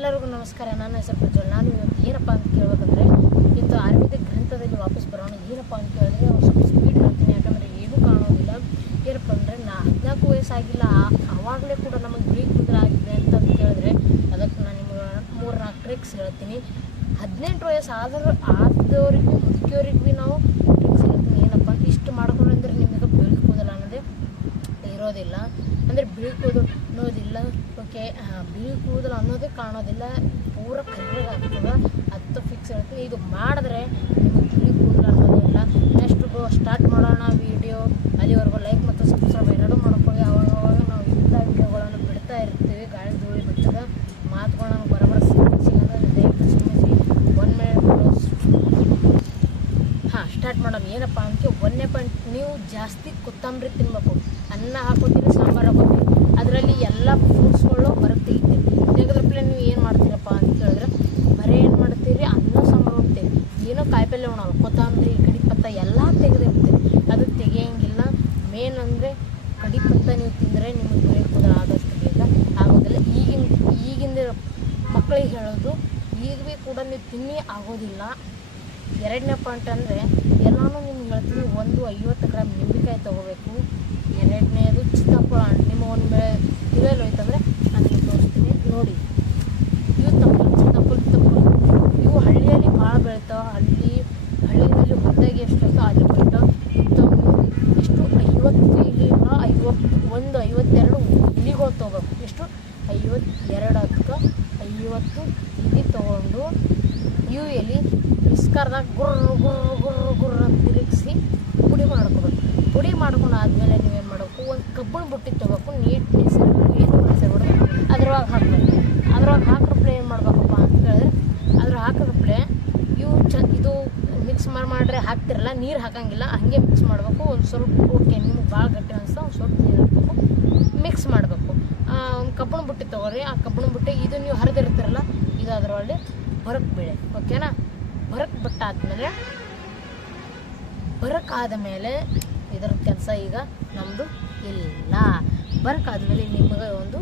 ಎಲ್ಲರಿಗೂ ನಮಸ್ಕಾರ. ನನ್ನ ಹೆಸರು ಪ್ರಜ್ವಲ್. ನಾನು ಇವತ್ತು ಏನಪ್ಪ ಅಂತ ಕೇಳಬೇಕಂದ್ರೆ, ಇವತ್ತು ಆಯುರ್ವೇದಿಕ್ ಗ್ರಂಥದಲ್ಲಿ ವಾಪಸ್ ಬರೋಣ. ಏನಪ್ಪ ಅಂತ ಕೇಳಿದ್ರೆ ಅವ್ರು ಸ್ವಲ್ಪ ಸ್ಪೀಡ್ ಹೇಳ್ತೀನಿ ಯಾಕಂದರೆ ಏನೂ ಕಾಣೋದಿಲ್ಲ. ಏನಪ್ಪ ಅಂದರೆ ನಾ ಹದಿನಾಲ್ಕು ವಯಸ್ಸಾಗಿಲ್ಲ. ಆವಾಗಲೇ ಕೂಡ ನಮಗೆ ಬಿಳಿ ಆಗಿದೆ ಅಂತ ಕೇಳಿದ್ರೆ, ಅದಕ್ಕೆ ನಾನು ನಿಮಗೆ ಮೂರು ನಾಲ್ಕು ಟ್ರಿಕ್ಸ್ ಹೇಳ್ತೀನಿ. ಹದಿನೆಂಟು ವಯಸ್ಸು ಆದರೂ ಆದವರಿಗೂ, ಮುದುಕಿಯವ್ರಿಗೂ ಭೀ ನಾವು ಟ್ರಿಕ್ಸ್ ಹೇಳ್ತೀನಿ ಏನಪ್ಪ? ಅಂತ ಇಷ್ಟು ಮಾಡ್ಕೊಂಡ್ರೆ ನಿಮಗೆ ಬಿಳಿ ಅನ್ನೋದೇ ಇರೋದಿಲ್ಲ. ಅಂದರೆ ಬಿಳಿ ಕೂದಲು ಅನ್ನೋದಿಲ್ಲ ಓಕೆ ಬಿಳಿ ಕೂದಲು ಅನ್ನೋದೇ ಕಾಣೋದಿಲ್ಲ. ಪೂರ ಕರ್ರಗಾಗ್ತದೆ ಅದು ಫಿಕ್ಸ್ ಇರುತ್ತೆ. ಇದು ಮಾಡಿದ್ರೆ ನಿಮಗೆ ಬಿಳಿ ಕೂದಲು ಅನ್ನೋದಿಲ್ಲ ನೆಕ್ಸ್ಟ್ ಸ್ಟಾರ್ಟ್ ಮಾಡೋಣ ವಿಡಿಯೋ ಅಲ್ಲಿವರೆಗೂ ಲೈಕ್ ಮತ್ತು ಸಬ್ಸ್ಕ್ರೈಬ್ ಎರಡೂ ಮಾಡ್ಕೊಳ್ಳಿ ಅವಾಗ ಅವಾಗ ನಾವು ಇಂಥ ವಿಡಿಯೋಗಳನ್ನು ಬಿಡ್ತಾ ಇರ್ತೀವಿ ಗಾಳಿ ಧೂಳಿ ಬಿಡ್ತದೆ ಮಾತುಗಳನ್ನ ಬರೋಬ್ಬರ ಸಿಗೋದು ದಯವಿಟ್ಟು ಕ್ಷಮಿಸಿ ಒನ್ ಮಿನಿಟ್ ಹಾಂ ಸ್ಟಾರ್ಟ್ ಮಾಡೋಣ ಏನಪ್ಪ ಅಂತ ಒಂದನೇ ಪಾಯಿಂಟ್ ನೀವು ಜಾಸ್ತಿ ಕೊತ್ತಂಬರಿ ತಿನ್ನಬೇಕು ಅನ್ನ ಹಾಕೋತೀರಿ ಸಾಂಬಾರು ಹಾಕೋತೀರಿ ಅದರಲ್ಲಿ ಎಲ್ಲ ಫ್ರೂಟ್ಸ್ಗಳು ಹೊರಗೆ ತೆಗಿತೀರಿ ತೆಗೆದ್ರಪ್ಲೆ ನೀವು ಏನು ಮಾಡ್ತೀರಪ್ಪ ಅಂತ ಹೇಳಿದ್ರೆ ಬರೀ ಏನು ಮಾಡ್ತೀರಿ ಅನ್ನ ಸಾಂಬಾರು ಉಣ್ತೀರಿ ಏನೋ ಕಾಯಿಪಲ್ಲೆ ಉಣಲ್ಲ ಕೊತ್ತಂಬರಿ ಕಡಿಪತ್ತ ಎಲ್ಲ ತೆಗೆದಿರ್ತೀರಿ ಅದು ತೆಗಿಯಂಗಿಲ್ಲ ಮೇನ್ ಅಂದರೆ ಕಡಿಪತ್ತ ನೀವು ತಿಂದರೆ ನಿಮಗೆ ಬೇರೆ ಕೂದಲು ಆದಷ್ಟು ಬೇಗ ಆಗೋದಿಲ್ಲ ಈಗಿನ ಈಗಿನ ಮಕ್ಕಳಿಗೆ ಹೇಳೋದು ಈಗ ಭೀ ಕೂಡ ನೀವು ತಿನ್ನಿ ಆಗೋದಿಲ್ಲ. ಎರಡನೇ ಪಾಯಿಂಟ್ ಅಂದರೆ, ಎಲ್ಲನೂ ನಿಮ್ಗೆ ಹೇಳ್ತೀನಿ, ಒಂದು ಐವತ್ತು ಗ್ರಾಮ್ ನಿಂಬೆಕಾಯಿ ತೊಗೋಬೇಕು. ಎರಡನೇದು ಹಣ್ಣು ನಿಮ್ಮ ಒಂದು ಬೆಳೆ ಇರೋಲ್ಲ ಹೋಯ್ತಂದರೆ ನಾನು ತೋರಿಸ್ತೀನಿ. ನೋಡಿ ಇವು ತಪ್ಪಲು ಚಿತ್ತಪ್ಪಲು ತಪ್ಪಲು ಇವು ಹಳ್ಳಿಯಲ್ಲಿ ಭಾಳ ಬೆಳಿತಾವೆ ಹಳ್ಳಿ ಹಳ್ಳಿಯಲ್ಲಿ ಹೊಲದಾಗ ಎಷ್ಟು ಇರ್ತೋ ಅಲ್ಲಿ ಬೆಳಿತಾವೆ ಇಂಥವು ಎಷ್ಟು ಐವತ್ತು ಇಲಿಲ್ಲ ಐವತ್ತು ಒಂದು ಐವತ್ತೆರಡು ಇಲಿಗಳು ತೊಗೋಬೇಕು ಎಷ್ಟು ಐವತ್ತೆರಡು ಅದಕ್ಕೆ ಐವತ್ತು ಇಲಿ ತೊಗೊಂಡು ಇವು ಎಲೆ ಬಿಸ್ಕರ್ದಾಗ ಗುರ್ರ ಗುರ್ರ ಗುರ್ರ ಗುರ್ರ ಅಂತ ತಿರುಗಿಸಿ ಪುಡಿ ಮಾಡ್ಕೋಬೇಕು ಪುಡಿ ಮಾಡ್ಕೊಂಡು ಆದಮೇಲೆ ನೀವೇನು ಮಾಡಬೇಕು? ಒಂದು ಕಬ್ಬಣ ಬುಟ್ಟಿ ತೊಗೋಬೇಕು ನೀಟ್ನೆಸ್ ಏನು ಸೇರ್ಬಿಡ್ಬೇಕು ಅದ್ರೊಳಗೆ ಹಾಕಬೇಕು. ಅದ್ರೊಳಗೆ ಹಾಕ್ರಪ್ಲೆ ಏನು ಮಾಡ್ಬೇಕಪ್ಪ ಅಂತ ಹೇಳಿದ್ರೆ ಅದ್ರ ಹಾಕಿದ್ರಪ್ಲೆ ಇವು ಚ ಇದು ಮಿಕ್ಸ್ ಮಾಡಿ ಮಾಡ್ರೆ ಹಾಕ್ತಿರಲ್ಲ, ನೀರು ಹಾಕಂಗಿಲ್ಲ, ಹಾಗೆ ಮಿಕ್ಸ್ ಮಾಡಬೇಕು. ಒಂದು ಸ್ವಲ್ಪ ಓಕೆ ನಿಮ್ಗೆ ಭಾಳ ಗಟ್ಟಿ ಅನಿಸ್ತಾ ಒಂದು ಸ್ವಲ್ಪ ನೀರು ಹಾಕಬೇಕು. ಮಿಕ್ಸ್ ಮಾಡಬೇಕು. ಒಂದು ಕಬ್ಬಣ ಬುಟ್ಟಿ ತೊಗೊಳ್ರಿ ಆ ಕಬ್ಬಣ ಬುಟ್ಟಿ ಇದು ನೀವು ಹರಿದಿರ್ತೀರಲ್ಲ, ಇದು ಅದರೊಳಗೆ ಹೊರಗೆ ಬೀಳೆ ಓಕೆನಾ ಬರಕ್ಕೆ ಬಿಟ್ಟಾದ್ಮೇಲೆ ಬರಕ್ಕಾದ ಮೇಲೆ ಇದರ ಕೆಲಸ ಈಗ ನಮ್ಮದು ಇಲ್ಲ. ಬರಕಾದ್ಮೇಲೆ ನಿಮಗೆ ಒಂದು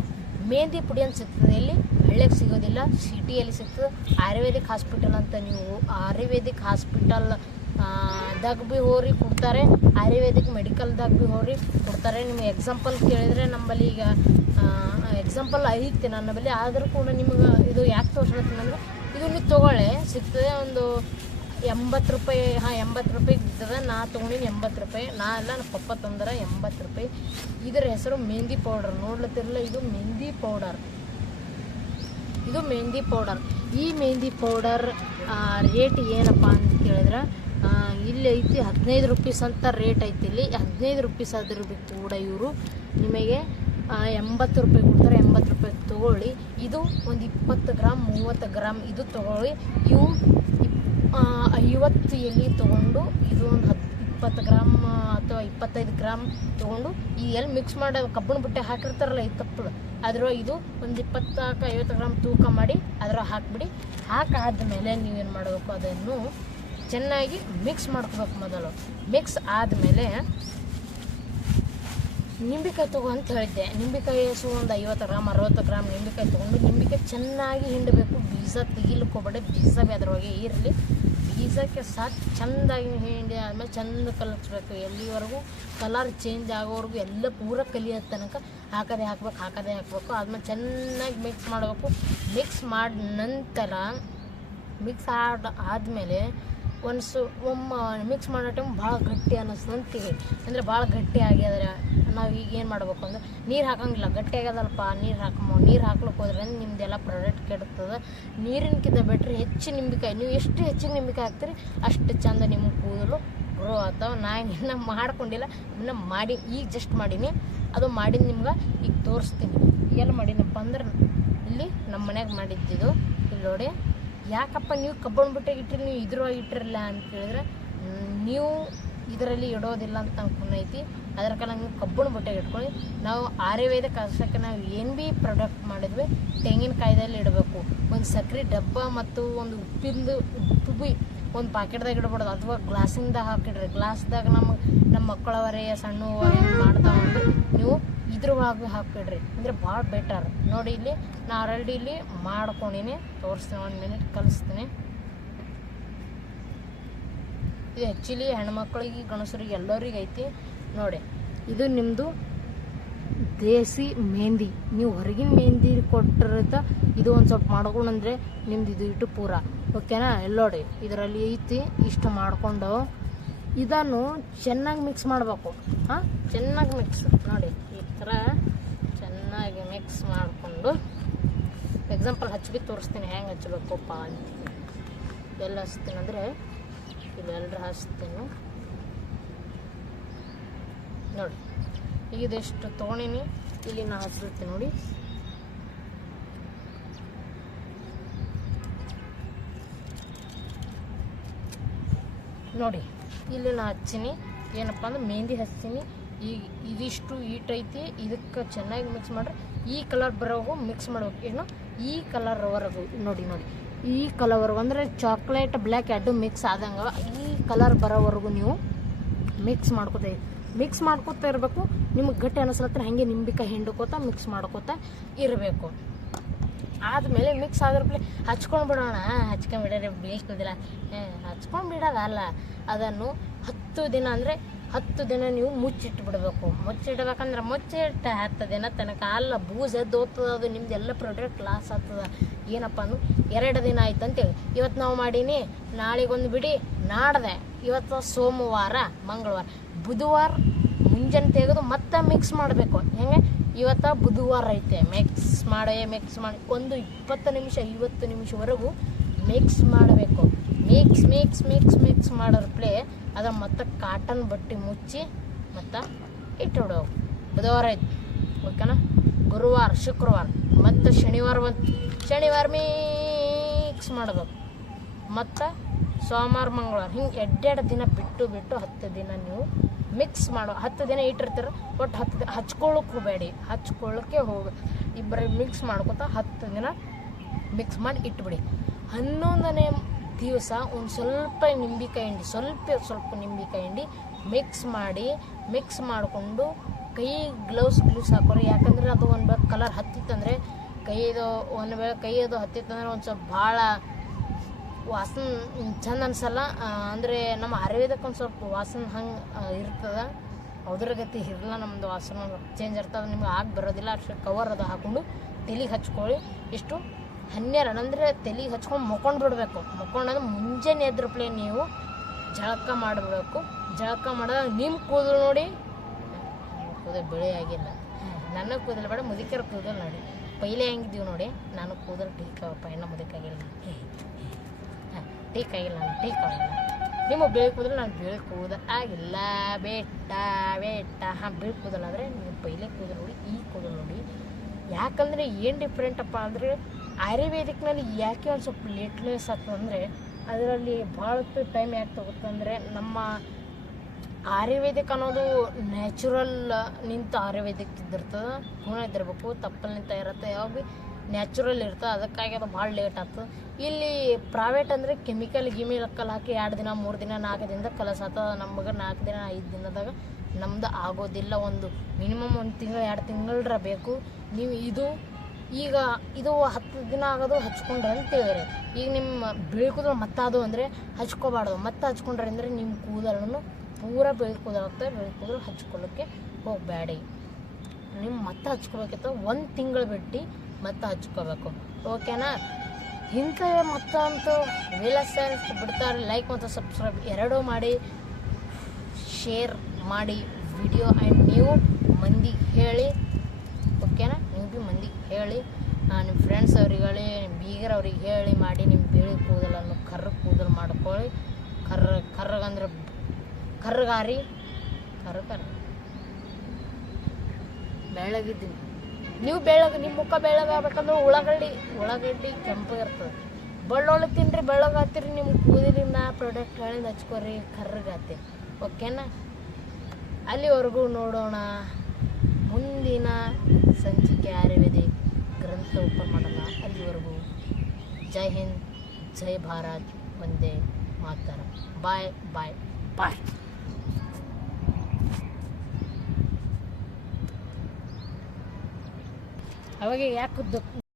ಮೆಹಂದಿ ಪುಡಿ ಅಂತ ಸಿಗ್ತದೆ. ಇಲ್ಲಿ ಹಳ್ಳಿಗೆ ಸಿಗೋದಿಲ್ಲ, ಸಿಟಿಯಲ್ಲಿ ಸಿಗ್ತದೆ. ಆಯುರ್ವೇದಿಕ್ ಹಾಸ್ಪಿಟಲ್ ಅಂತ ನೀವು ಆಯುರ್ವೇದಿಕ್ ಹಾಸ್ಪಿಟಲ್ ದಾಗ ಭೀ ಹೋರಿ ಕೊಡ್ತಾರೆ. ಆಯುರ್ವೇದಿಕ್ ಮೆಡಿಕಲ್ದಾಗ ಭೀ ಹೋರಿ ಕೊಡ್ತಾರೆ. ನಿಮಗೆ ಎಕ್ಸಾಂಪಲ್ ಕೇಳಿದರೆ ನಮ್ಮಲ್ಲಿ ಈಗ ಎಕ್ಸಾಂಪಲ್ ಐತಿ ನನ್ನ ಬಳಿ ಆದರೂ ಕೂಡ ನಿಮಗೆ ಇದು ಯಾಕೆ ತೋರಿಸ್ಬೇಕು ಅಂದರೆ ಇದು ನೀವು ತೊಗೊಳ್ಳೆ ಸಿಗ್ತದೆ ಒಂದು ಎಂಬತ್ತು ರೂಪಾಯಿ, ಹಾಂ, ಎಂಬತ್ತು ರೂಪಾಯಿ ಇದ್ದದ. ನಾ ತೊಗೊಂಡಿನಿ ಎಂಬತ್ತು ರೂಪಾಯಿ. ನಾ ಎಲ್ಲ ನಮ್ಮ ಪಪ್ಪ ತಂದ್ರೆ ಎಂಬತ್ತು ರೂಪಾಯಿ. ಇದರ ಹೆಸರು ಮೆಹಂದಿ ಪೌಡರ್. ನೋಡ್ಲತ್ತಿರಲ್ಲ ಇದು ಮೆಹಂದಿ ಪೌಡರ್. ಇದು ಮೆಹಂದಿ ಪೌಡರ್. ಈ ಮೆಹಂದಿ ಪೌಡರ್ ರೇಟ್ ಏನಪ್ಪ ಅಂತ ಕೇಳಿದ್ರೆ ಇಲ್ಲಿ ಐತಿ ಹದಿನೈದು ರುಪೀಸ್ ಅಂತ ರೇಟ್ ಐತಿ ಇಲ್ಲಿ. ಹದಿನೈದು ರುಪೀಸ್ ಆದರೂ ಕೂಡ ಇವರು ನಿಮಗೆ ಎಂಬತ್ತು ರೂಪಾಯಿ ಕೊಡ್ತಾರೆ. ಎಂಬತ್ತು ರೂಪಾಯಿ ತೊಗೊಳ್ಳಿ. ಇದು ಒಂದು ಇಪ್ಪತ್ತು ಗ್ರಾಮ್ ಮೂವತ್ತು ಗ್ರಾಮ್ ಇದು ತೊಗೊಳ್ಳಿ. ಇವು ಐವತ್ತು ಎಲೆ ತೊಗೊಂಡು ಇದು ಒಂದು ಹತ್ತು ಇಪ್ಪತ್ತು ಗ್ರಾಮ್ ಅಥವಾ ಇಪ್ಪತ್ತೈದು ಗ್ರಾಮ್ ತೊಗೊಂಡು ಈ ಎಲ್ಲಿ ಮಿಕ್ಸ್ ಮಾಡಿ ಕಬ್ಬಣ ಬುಟ್ಟೆ ಹಾಕಿರ್ತಾರಲ್ಲ ಈ ತಪ್ಪಲು ಅದ್ರ ಇದು ಒಂದು ಇಪ್ಪತ್ತಾಕ ಐವತ್ತು ಗ್ರಾಮ್ ತೂಕ ಮಾಡಿ ಅದ್ರ ಹಾಕಿಬಿಡಿ. ಹಾಕಾದ್ಮೇಲೆ ನೀವೇನು ಮಾಡಬೇಕು ಅದನ್ನು ಚೆನ್ನಾಗಿ ಮಿಕ್ಸ್ ಮಾಡ್ಕೋಬೇಕು ಮೊದಲು. ಮಿಕ್ಸ್ ಆದಮೇಲೆ ನಿಂಬೆಕಾಯಿ ತಗೋ ಅಂತ ಹೇಳಿದ್ದೆ ನಿಂಬೆಕಾಯಿ ಸು ಒಂದು ಐವತ್ತು ಗ್ರಾಮ್ ಅರವತ್ತು ಗ್ರಾಮ್ ನಿಂಬೆಕಾಯಿ ತೊಗೊಂಡು ನಿಂಬೆಕಾಯಿ ಚೆನ್ನಾಗಿ ಹಿಂಡಬೇಕು. ಬೀಜ ತೆಗಿಲಿಕ್ಕೋಗ್ಬೇಡಿ ಬೀಜ ಅದ್ರೊಳಗೆ ಇರಲಿ ಬೀಜಕ್ಕೆ ಸಾಕು ಚೆಂದಾಗಿ ಹಿಂಡಿ ಆದಮೇಲೆ ಚೆಂದ ಕಲಸ್ಬೇಕು. ಎಲ್ಲಿವರೆಗೂ ಕಲರ್ ಚೇಂಜ್ ಆಗೋವರೆಗೂ ಎಲ್ಲ ಪೂರ ಕಲಿಯೋ ತನಕ ಹಾಕದೆ ಹಾಕ್ಬೇಕು ಹಾಕದೆ ಹಾಕಬೇಕು. ಆದಮೇಲೆ ಚೆನ್ನಾಗಿ ಮಿಕ್ಸ್ ಮಾಡಬೇಕು. ಮಿಕ್ಸ್ ಮಾಡಿದ ನಂತರ ಮಿಕ್ಸ್ ಆದ, ಆದಮೇಲೆ ಒಂದು ಒಮ್ಮೆ ಮಿಕ್ಸ್ ಮಾಡೋ ಟೈಮ್ ಭಾಳ ಗಟ್ಟಿ ಅನ್ನಿಸ್ತದೆ ಅಂತೀವಿ. ಅಂದರೆ ಭಾಳ ಗಟ್ಟಿ ಆಗ್ಯದ್ರೆ ನಾವು ಈಗ ಏನು ಮಾಡ್ಬೇಕು ಅಂದ್ರೆ ನೀರು ಹಾಕಂಗಿಲ್ಲ, ಗಟ್ಟಿ ಆಗ್ಯದಲ್ಪ, ನೀರು ಹಾಕಮ್ಮ ನೀರು ಹಾಕ್ಲಿಕ್ಕೆ ಹೋದ್ರೆ ನಿಮ್ದೆಲ್ಲ ಪ್ರಾಡಕ್ಟ್ ಕೆಡುತ್ತದೆ. ನೀರಿನಕ್ಕಿಂತ ಬೆಟ್ರ್ ಹೆಚ್ಚು ನಿಂಬಿಕಾಯಿ, ನೀವು ಎಷ್ಟು ಹೆಚ್ಚಿಗೆ ನಿಂಬಿಕಾಯಿ ಹಾಕ್ತೀರಿ ಅಷ್ಟು ಚಂದ ನಿಮ್ಮ ಕೂದಲು ಗ್ರೋ ಆಗ್ತಾವೆ. ನಾ ಇನ್ನೂ ಮಾಡ್ಕೊಂಡಿಲ್ಲ, ಇನ್ನು ಮಾಡಿ, ಈಗ ಜಸ್ಟ್ ಮಾಡೀನಿ. ಅದು ಮಾಡಿದ ನಿಮ್ಗೆ ಈಗ ತೋರಿಸ್ತೀನಿ. ಎಲ್ಲಿ ಮಾಡಿನಪ್ಪ ಅಂದ್ರೆ ಇಲ್ಲಿ ನಮ್ಮ ಮನ್ಯಾಗ ಮಾಡಿದ್ದಿದ್ದು ಇಲ್ಲಿ ನೋಡಿ. ಯಾಕಪ್ಪ ನೀವು ಕಬ್ಬನ್ ಬುಟ್ಟೆಗೆ ಇಟ್ಟಿರಿ, ನೀವು ಇದ್ರೊಳಗೆ ಇಟ್ಟಿರಲ್ಲ ಅಂತ ಕೇಳಿದ್ರೆ ನೀವು ಇದರಲ್ಲಿ ಇಡೋದಿಲ್ಲ ಅಂತ ಅನ್ಕೊಂಡೈತಿ ಅದರ ಕಾಲ ನೀವು ಕಬ್ಬಣ ಬುಟ್ಟೆಗೆ ಇಟ್ಕೊಳ್ಳಿ. ನಾವು ಆರ್ಯವೇದ ಕಳ್ಸೋಕ್ಕೆ ನಾವು ಏನು ಭೀ ಪ್ರಾಡಕ್ಟ್ ಮಾಡಿದ್ವಿ, ತೆಂಗಿನಕಾಯ್ದಲ್ಲಿ ಇಡಬೇಕು. ಒಂದು ಸಕ್ಕರೆ ಡಬ್ಬ ಮತ್ತು ಒಂದು ಉಪ್ಪಿಂದು ಉಪ್ಪು ಭೀ ಒಂದು ಪಾಕೆಟ್ದಾಗ ಇಡಬಾರ್ದು. ಅಥವಾ ಗ್ಲಾಸಿಂದ ಹಾಕಿಡ್ರಿ. ಗ್ಲಾಸ್ದಾಗ ನಮ್ಮ ನಮ್ಮ ಮಕ್ಕಳವರೇ ಸಣ್ಣ ಏನು ಮಾಡ್ತಾವ ಅಂದ್ರೆ ಇದ್ರೊಳಗೆ ಹಾಕಿಡ್ರಿ ಅಂದರೆ ಭಾಳ ಬೆಟರ್ ನೋಡಿ ಇಲ್ಲಿ, ನಾ ಇಲ್ಲಿ ಮಾಡ್ಕೊಂಡಿನಿ. ತೋರಿಸ್ತೀನಿ ಒಂದು ಮಿನಿಟ್ ಕಲಿಸ್ತೀನಿ. ಇದು ಆ್ಯಕ್ಚುಲಿ ಹೆಣ್ಮಕ್ಳಿಗೆ ಗಣಸರಿಗೆ ಎಲ್ಲರಿಗೆ ಐತಿ. ನೋಡಿ, ಇದು ನಿಮ್ಮದು ದೇಸಿ ಮೆಹಂದಿ ನೀವು ಹೊರಗಿನ ಮೆಹಂದಿ ಕೊಟ್ಟಿರತ್ತ ಇದು ಒಂದು ಸ್ವಲ್ಪ ಮಾಡ್ಕೊಂಡ್ರೆ ನಿಮ್ದು ಇದು ಇಟ್ಟು ಪೂರ. ಓಕೆನಾ ಎಲ್ಲೋಡಿ ಇದರಲ್ಲಿ ಐತಿ, ಇಷ್ಟು ಮಾಡಿಕೊಂಡು. ಇದನ್ನು ಚೆನ್ನಾಗಿ ಮಿಕ್ಸ್ ಮಾಡಬೇಕು. ಹಾಂ? ಚೆನ್ನಾಗಿ ಮಿಕ್ಸ್ ನೋಡಿ. ಥರ ಚೆನ್ನಾಗಿ ಮಿಕ್ಸ್ ಮಾಡಿಕೊಂಡು ಎಕ್ಸಾಂಪಲ್ ಹಚ್ಚಿಗೆ ತೋರಿಸ್ತೀನಿ, ಹೆಂಗೆ ಹಚ್ಬೇಕಪ್ಪ ಅಂತ. ಎಲ್ಲಿ ಹಚ್ತೀನಿ ಅಂದರೆ ಇಲ್ಲೆಲ್ಲರೂ ಹಚ್ತೀನಿ. ನೋಡಿ ಇದೆಷ್ಟು ತೊಗೊಂಡಿನಿ ಇಲ್ಲಿ ನಾ ಹಚ್ಬಿಡ್ತೀನಿ ನೋಡಿ. ನೋಡಿ, ಇಲ್ಲಿ ನಾ ಹಚ್ಚಿನಿ. ಏನಪ್ಪ ಅಂದ್ರೆ, ಮೆಹಂದಿ ಹಚ್ತೀನಿ ಈಗ ಇದಿಷ್ಟು ಈಟ್ ಐತಿ, ಇದಕ್ಕೆ ಚೆನ್ನಾಗಿ ಮಿಕ್ಸ್ ಮಾಡ್ರೆ. ಈ ಕಲರ್ ಬರೋವರೆಗೂ ಮಿಕ್ಸ್ ಮಾಡ್ಬೇಕು. ಏನು? ಈ ಕಲರ್ವರೆಗೂ ನೋಡಿ ನೋಡಿ. ಈ ಕಲರ್ವರೆಗೂ ಅಂದರೆ ಚಾಕ್ಲೇಟ್ ಬ್ಲ್ಯಾಕ್ ಎರಡು ಮಿಕ್ಸ್ ಆದಂಗೆ. ಈ ಕಲರ್ ಬರೋವರೆಗೂ ನೀವು ಮಿಕ್ಸ್ ಮಾಡ್ಕೋತಾ ಮಿಕ್ಸ್ ಮಾಡ್ಕೋತಾ ಇರಬೇಕು. ನಿಮಗೆ ಗಟ್ಟಿ ಅನಿಸ್ಲತ್ರ ಹಾಗೆ ನಿಂಬಿಕಾಯಿ ಹಿಂಡ್ಕೋತ ಮಿಕ್ಸ್ ಮಾಡ್ಕೋತ ಇರಬೇಕು. ಆದಮೇಲೆ ಮಿಕ್ಸ್ ಆದ್ರಪ್ಲೆ ಹಚ್ಕೊಂಡು ಬಿಡೋಣ. ಹಚ್ಕೊಂಡು ಬಿಡೋಣ ಬೇಕುದಿಲ್ಲ ಹಚ್ಕೊಂಡು ಬಿಡೋದಲ್ಲ. ಅದನ್ನು ಹತ್ತು ದಿನ ಅಂದರೆ ಹತ್ತು ದಿನ ನೀವು ಮುಚ್ಚಿಟ್ಟು ಬಿಡಬೇಕು ಮುಚ್ಚಿಡ್ಬೇಕಂದ್ರೆ ಮುಚ್ಚಿಟ್ಟ ಹತ್ತು ದಿನ ತನಕ ಅಲ್ಲ ಬೂಸ್ ಎದ್ದು ಹೋಗ್ತದ ಅದು, ನಿಮ್ದು ಎಲ್ಲ ಪ್ರಾಡಕ್ಟ್ ಲಾಸ್ ಆಗ್ತದ. ಏನಪ್ಪ ಅಂದ್ರೆ, ಎರಡು ದಿನ ಆಯ್ತು ಅಂತೇಳಿ ಇವತ್ತು ನಾವು ಮಾಡೀನಿ, ನಾಳೆಗೊಂದು ಬಿಡಿ, ನಾಡ್ದೆ. ಇವತ್ತು ಸೋಮವಾರ, ಮಂಗಳವಾರ. ಬುಧವಾರ ಮುಂಜಾನೆ ತೆಗೆದು ಮತ್ತೆ ಮಿಕ್ಸ್ ಮಾಡಬೇಕು. ಹೆಂಗೆ? ಇವತ್ತು ಬುಧವಾರ ಐತೆ ಮಿಕ್ಸ್ ಮಾಡೇ ಮಿಕ್ಸ್ ಮಾಡಿ, ಒಂದು ಇಪ್ಪತ್ತು ನಿಮಿಷ, ಐವತ್ತು ನಿಮಿಷವರೆಗೂ ಮಿಕ್ಸ್ ಮಾಡಬೇಕು. ಮಿಕ್ಸ್ ಮಿಕ್ಸ್ ಮಿಕ್ಸ್ ಮಿಕ್ಸ್ ಮಾಡೋರ್ಪ್ಲೆ ಅದ ಮತ್ತೆ ಕಾಟನ್ ಬಟ್ಟೆ ಮುಚ್ಚಿ ಮತ್ತು ಇಟ್ಟಿಡೋ ಬುಧವಾರ ಆಯ್ತು ಓಕೆನಾ? ಗುರುವಾರ, ಶುಕ್ರವಾರ. ಮತ್ತು ಶನಿವಾರ ಬಂತು. ಶನಿವಾರ ಮಿಕ್ಸ್ ಮಾಡಬೇಕು. ಮತ್ತು ಸೋಮವಾರ, ಮಂಗಳವಾರ. ಹಿಂಗೆ ಎರಡೆರಡು ದಿನ ಬಿಟ್ಟು ಬಿಟ್ಟು ಹತ್ತು ದಿನ ನೀವು ಮಿಕ್ಸ್ ಮಾಡೋ. ಹತ್ತು ದಿನ ಇಟ್ಟಿರ್ತೀರ, ಒಟ್ಟು ಹತ್ತು ದಿನ ಹಚ್ಕೊಳ್ಳೋಕೆ ಹೋಗಬೇಡಿ ಹಚ್ಕೊಳ್ಳೋಕ್ಕೆ ಹೋಗಿ. ಇಬ್ಬರಿಗೆ ಮಿಕ್ಸ್ ಮಾಡ್ಕೊತ ಹತ್ತು ದಿನ ಮಿಕ್ಸ್ ಮಾಡಿ ಇಟ್ಬಿಡಿ. ಹನ್ನೊಂದನೇ ದಿವಸ ಒಂದು ಸ್ವಲ್ಪ ನಿಂಬಿಕಾಯಿ ಹಿಂಡಿ, ಸ್ವಲ್ಪ ಸ್ವಲ್ಪ ನಿಂಬಿಕಾಯಿ ಹಿಂಡಿ ಮಿಕ್ಸ್ ಮಾಡಿ ಮಿಕ್ಸ್ ಮಾಡಿಕೊಂಡು ಕೈ ಗ್ಲೌಸ್ ಗ್ಲೂಸ್ ಹಾಕೋರಿ. ಯಾಕಂದ್ರೆ ಅದು ಒಂದು ಕಲರ್ ಹತ್ತಿತ್ತಂದರೆ ಕೈದು, ಒಂದು ವೇಳೆ ಕೈ ಅದು ಹತ್ತಿತ್ತಂದ್ರೆ ಒಂದು ಸ್ವಲ್ಪ ಭಾಳ ವಾಸನೆ ಚಂದ ಅನ್ಸಲ್ಲ. ಅಂದರೆ ನಮ್ಮ ಆಯುರ್ವೇದಕ್ಕೆ ಒಂದು ಸ್ವಲ್ಪ ವಾಸನೆ ಹಂಗೆ ಇರ್ತದೆ. ಅದ್ರ ಗತಿ ಇರಲ್ಲ ನಮ್ಮದು ವಾಸನೆ. ಚೇಂಜ್ ಇರ್ತದೆ. ನಿಮ್ಗೆ ಆಗಿ ಬರೋದಿಲ್ಲ. ಅಷ್ಟು ಕವರ್ ಅದು ಹಾಕೊಂಡು ತಲೆಗೆ ಹಚ್ಕೊಳ್ಳಿ. ಇಷ್ಟು. ಹನ್ನೆರಡು ಅಂದರೆ ತಲೆಗೆ ಹಚ್ಕೊಂಡು ಮಕ್ಕೊಂಡು ಬಿಡಬೇಕು. ಮಕ್ಕೊಂಡಂದ್ರೆ ಮುಂಜಾನೆ ಎದ್ರಪ್ಲೆ ನೀವು ಜಳಕ ಮಾಡಿಬಿಡ್ಬೇಕು. ಜಳಕ ಮಾಡಿದಾಗ ನಿಮ್ಮ ಕೂದಲು ನೋಡಿ. ಕೂದಲು ಬೆಳೆ ಆಗಿಲ್ಲ. ನನ್ನ ಕೂದಲು ಬೇಡ ಮುದುಕರ ಕೂದಲು ನೋಡಿ. ಪೈಲೆ ಹೆಂಗಿದ್ದೀವಿ ನೋಡಿ. ನಾನು ಕೂದಲು ಟೀಕ್ ಪೈನ ಮುದುಕಾಗಿಲ್ಲ ಹಾಂ ಟೀಕ್ ಆಗಿಲ್ಲ, ನಾನು ಟೀಕ್ ಆಗಿಲ್ಲ. ನಿಮ್ಮ ಬಿಳಿ ಕೂದಲು, ನಾನು ಬಿಳಿ ಕೂದಲು ಆಗಿಲ್ಲ. ಬೇಟ ಬೇಟ ಹಾಂ, ಬಿಳಿ ಕೂದಲು ಆದರೆ ನೀವು ಪೈಲೆ ಕೂದಲು ನೋಡಿ, ಈ ಕೂದಲು ನೋಡಿ. ಯಾಕಂದರೆ ಏನು ಡಿಫ್ರೆಂಟಪ್ಪ ಅಂದರೆ ಆಯುರ್ವೇದಿಕ್ನಲ್ಲಿ ಯಾಕೆ ಒಂದು ಸ್ವಲ್ಪ ಲೇಟ್ನೆಸ್ ಆಗ್ತದಂದರೆ ಅದರಲ್ಲಿ ಭಾಳಷ್ಟು ಟೈಮ್ ಯಾಕೆ ತಗೋತಂದರೆ ನಮ್ಮ ಆಯುರ್ವೇದಿಕ್ ಅನ್ನೋದು ನ್ಯಾಚುರಲ್ ನಿಂತ ಆಯುರ್ವೇದಿಕ್ ಇದ್ದಿರ್ತದೆ, ಗುಣ ಇದ್ದಿರ್ಬೇಕು, ತಪ್ಪಲ್ ನಿಂತ ಇರುತ್ತೆ, ಯಾವಾಗ ಭೀ ನ್ಯಾಚುರಲ್ ಇರ್ತದೆ ಅದಕ್ಕಾಗಿ ಅದು ಭಾಳ ಲೇಟ್ ಆಗ್ತದೆ. ಇಲ್ಲಿ ಪ್ರೈವೇಟ್ ಅಂದರೆ ಕೆಮಿಕಲ್ ಗಿಮಿಕಲ್ ಹಾಕಿ ಎರಡು ದಿನ, ಮೂರು ದಿನ, ನಾಲ್ಕು ದಿನದ ಕಲಸ ಆಗ್ತದೆ ನಮಗೆ ನಾಲ್ಕು ದಿನ, ಐದು ದಿನದಾಗ ನಮ್ದು ಆಗೋದಿಲ್ಲ ಒಂದು. ಮಿನಿಮಮ್ ಒಂದು ತಿಂಗಳು, ಎರಡು ತಿಂಗಳರ ಬೇಕು. ನೀವು ಇದು ಈಗ ಇದು ಹತ್ತು ದಿನ ಆಗೋದು ಹಚ್ಕೊಂಡ್ರೆ ಅಂತ ಹೇಳಿದ್ರೆ. ಈಗ ನಿಮ್ಮ ಬಿಳಿ ಕೂದಲು ಅಂದರೆ ಹಚ್ಕೋಬಾರ್ದು. ಮತ್ತೆ ಹಚ್ಕೊಂಡ್ರೆ ಅಂದರೆ ನಿಮ್ಮ ಕೂದಲನ್ನು ಪೂರ ಬಿಳಿ ಕೂದಲಾಗ್ತದೆ ಕೂದಲು ಹಚ್ಕೊಳ್ಳೋಕ್ಕೆ ಹೋಗಬೇಡಿ. ನಿಮ್ಮ ಮತ್ತೆ ಹಚ್ಕೋಬೇಕಿತ್ತು ಒಂದು ತಿಂಗಳು ಬಿಟ್ಟು ಮತ್ತೆ ಹಚ್ಕೋಬೇಕು. ಓಕೆನಾ? ಇಂಥ ಮತ್ತಂತೂ ವಿಲಸನ್ಸ್ ಬಿಡ್ತಾರೆ. ಲೈಕ್ ಮತ್ತು ಸಬ್ಸ್ಕ್ರೈಬ್ ಎರಡೂ ಮಾಡಿ, ಶೇರ್ ಮಾಡಿ, ವಿಡಿಯೋ ಆ್ಯಂಡ್ ನೀವು ಮಂದಿಗೆ ಹೇಳಿ. ಓಕೆನಾ? ಭೀ ಮಂದಿಗೆ ಹೇಳಿ ನಿಮ್ಮ ಫ್ರೆಂಡ್ಸ್ ಅವ್ರಿಗೆ ಹೇಳಿ ಬೀಗರ ಅವ್ರಿಗೆ ಹೇಳಿ ಮಾಡಿ ನಿಮ್ಮ ಬೀಳಿ ಕೂದಲನ್ನು ಕರ್ರ ಕೂದಲು ಮಾಡ್ಕೊಳ್ಳಿ. ಕರ್ರ, ಕರ್ರಗಂದ್ರೆ ಕರ್ರಗಾರಿ ಕರ್ರಗಾರಿ ಬೆಳಗಿದ್ದೀನಿ ನೀವು ಬೆಳಗ್ ನಿಮ್ಮ ಮುಖ ಬೆಳಗಾಗಬೇಕಂದ್ರೆ ಉಳ್ಳಾಗಡ್ಡಿ ಉಳ್ಳಾಗಡ್ಡಿ ಕೆಂಪು ಇರ್ತದೆ. ಬೆಳ್ಳೊಳ್ಳೆ ತಿನ್ನಿರಿ ಬೆಳಗಾತಿರಿ ನಿಮ್ಮ ಕೂದಲಿನ ಪ್ರಾಡಕ್ಟ್ ಹೇಳಿ ಹಚ್ಕೋರಿ ಕರ್ರಗಾತಿ ಓಕೆನಾ ಅಲ್ಲಿವರೆಗೂ ನೋಡೋಣ. ಮುಂದಿನ ಸಂಚಿಕೆ ಆಯುರ್ವೇದಿಕ್ ಗ್ರಂಥ ಓಪನ್ ಮಾಡೋಣ ಅಲ್ಲಿವರೆಗೂ. ಜೈ ಹಿಂದ್, ಜೈ ಭಾರತ್ ಒಂದೇ ಮಾತಾರ. ಬಾಯ್ ಬಾಯ್. ಬಾಯ್. ಅವಾಗ ಯಾಕೆ